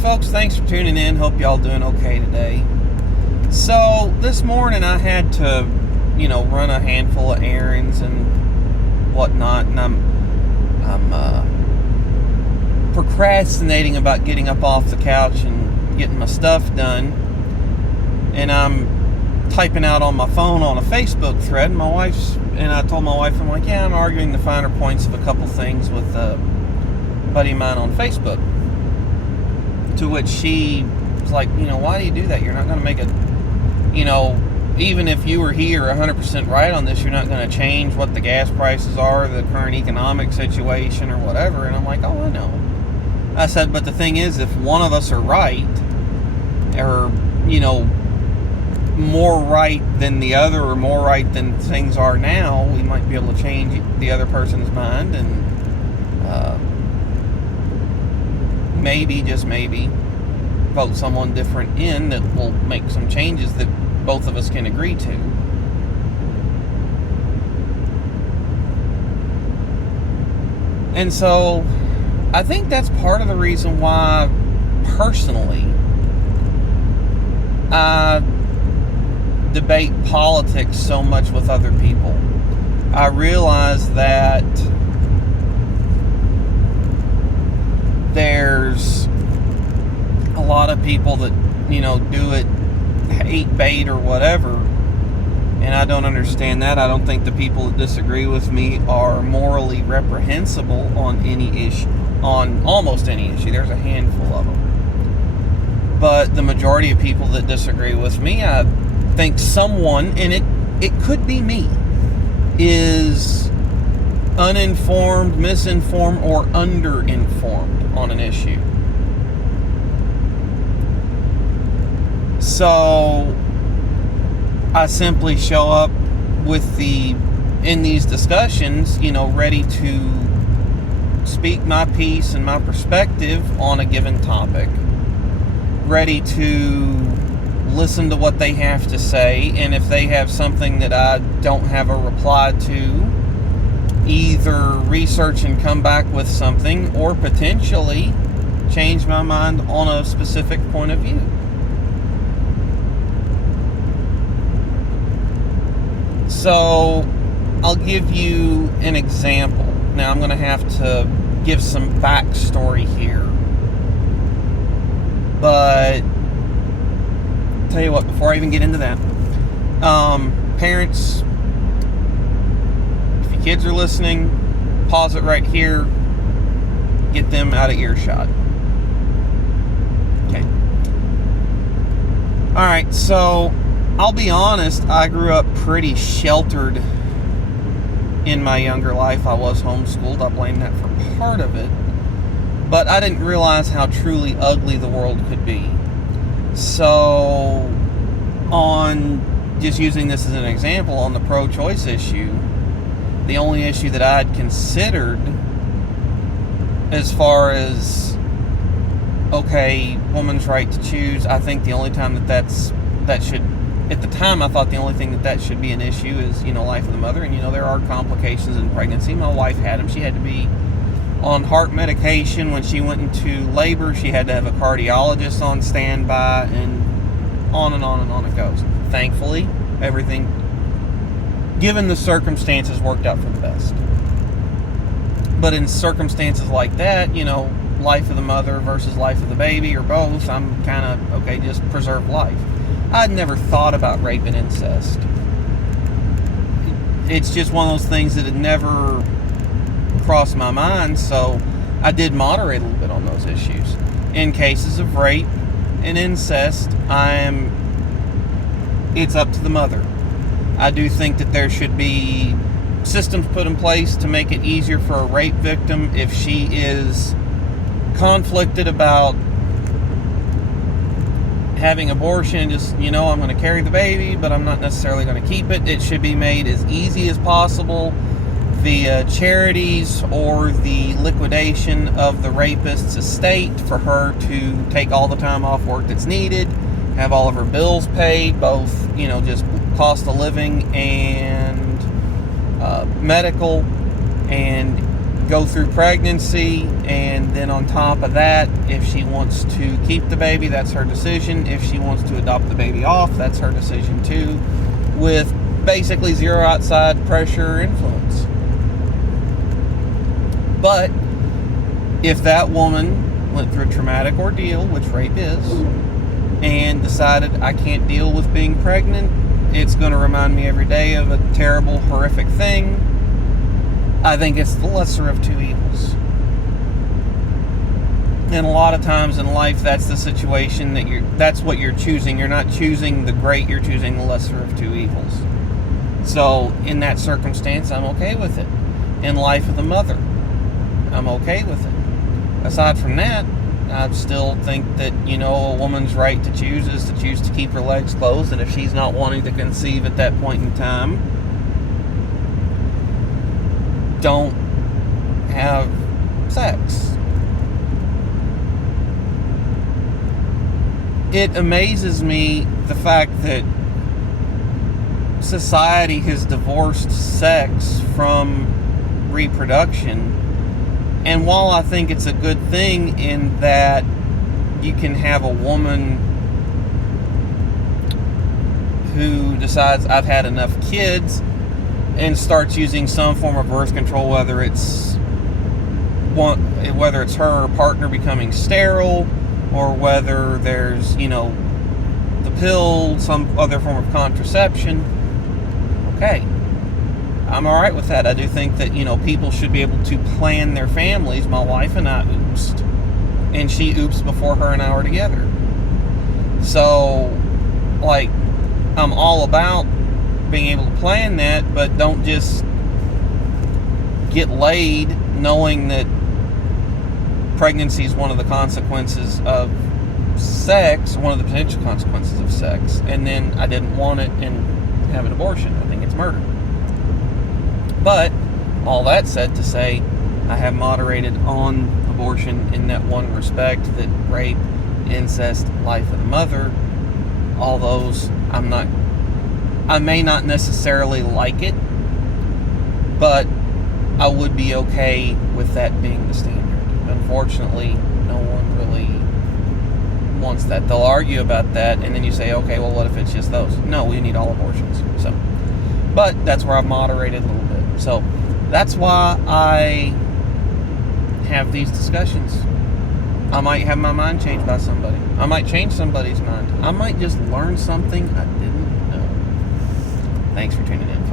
folks, thanks for tuning in. Hope y'all doing okay today. So this morning I had to, run a handful of errands and whatnot, and I'm procrastinating about getting up off the couch and getting my stuff done. And I'm typing out on my phone on a Facebook thread. And I told my wife, I'm like, I'm arguing the finer points of a couple things with a buddy of mine on Facebook. To which she was like, why do you do that? You're not going to make it, even if you were here 100% right on this, you're not going to change what the gas prices are, the current economic situation or whatever. And I'm like, oh, I know. I said, but the thing is, if one of us are right, or, more right than the other, or more right than things are now, we might be able to change the other person's mind and maybe, just maybe, vote someone different in that will make some changes that both of us can agree to. And so I think that's part of the reason why, personally, I debate politics so much with other people. I realize that there's a lot of people that, do it hate bait or whatever, and I don't understand that. I don't think the people that disagree with me are morally reprehensible on any issue, on almost any issue. There's a handful of them. But the majority of people that disagree with me, I think someone, and it could be me, is uninformed, misinformed, or underinformed on an issue. So I simply show up in these discussions, ready to speak my piece and my perspective on a given topic, ready to listen to what they have to say, and if they have something that I don't have a reply to, either research and come back with something, or potentially change my mind on a specific point of view. So I'll give you an example. Now I'm going to have to give some backstory here. But tell you what, before I even get into that, parents, if your kids are listening, pause it right here, get them out of earshot. Okay. Alright, so I'll be honest, I grew up pretty sheltered in my younger life. I was homeschooled. I blame that for part of it. But I didn't realize how truly ugly the world could be. So, on just using this as an example, on the pro-choice issue, the only issue that I'd considered as far as, okay, woman's right to choose, I think the only time that should, at the time I thought the only thing that should be an issue is, life of the mother. And, there are complications in pregnancy. My wife had them. She had to be on heart medication. When she went into labor, she had to have a cardiologist on standby, and on and on and on it goes. Thankfully, everything, given the circumstances, worked out for the best. But in circumstances like that, life of the mother versus life of the baby, or both, I'm kind of, okay, just preserve life. I'd never thought about rape and incest. It's just one of those things that had never crossed my mind, so I did moderate a little bit on those issues. In cases of rape and incest, it's up to the mother. I do think that there should be systems put in place to make it easier for a rape victim if she is conflicted about having abortion, just, I'm going to carry the baby, but I'm not necessarily going to keep it. It should be made as easy as possible via charities or the liquidation of the rapist's estate for her to take all the time off work that's needed, have all of her bills paid, both, just cost of living and medical, and go through pregnancy, and then on top of that, if she wants to keep the baby, that's her decision. If she wants to adopt the baby off, that's her decision too, with basically zero outside pressure or influence. But if that woman went through a traumatic ordeal, which rape is, and decided I can't deal with being pregnant, it's going to remind me every day of a terrible, horrific thing, I think it's the lesser of two evils. And a lot of times in life, that's the situation that's what you're choosing. You're not choosing the great, you're choosing the lesser of two evils. So in that circumstance, I'm okay with it. In life of the mother, I'm okay with it. Aside from that, I still think that, a woman's right to choose is to choose to keep her legs closed, and if she's not wanting to conceive at that point in time, don't have sex. It amazes me the fact that society has divorced sex from reproduction. And while I think it's a good thing in that you can have a woman who decides I've had enough kids and starts using some form of birth control, whether it's her or partner becoming sterile, or whether there's, the pill, some other form of contraception. Okay. I'm alright with that. I do think that, people should be able to plan their families. My wife and I oopsed. And she oopsed before her and I were together. So, I'm all about being able to plan that, but don't just get laid knowing that pregnancy is one of the consequences of sex, one of the potential consequences of sex, and then I didn't want it and have an abortion. I think it's murder. But all that said to say, I have moderated on abortion in that one respect, that rape, incest, life of the mother, all those, I may not necessarily like it, but I would be okay with that being the standard. Unfortunately, no one really wants that. They'll argue about that, and then you say, okay, well, what if it's just those? No, we need all abortions. So, but that's where I've moderated a little bit. So that's why I have these discussions. I might have my mind changed by somebody. I might change somebody's mind. I might just learn something I didn't know. Thanks for tuning in.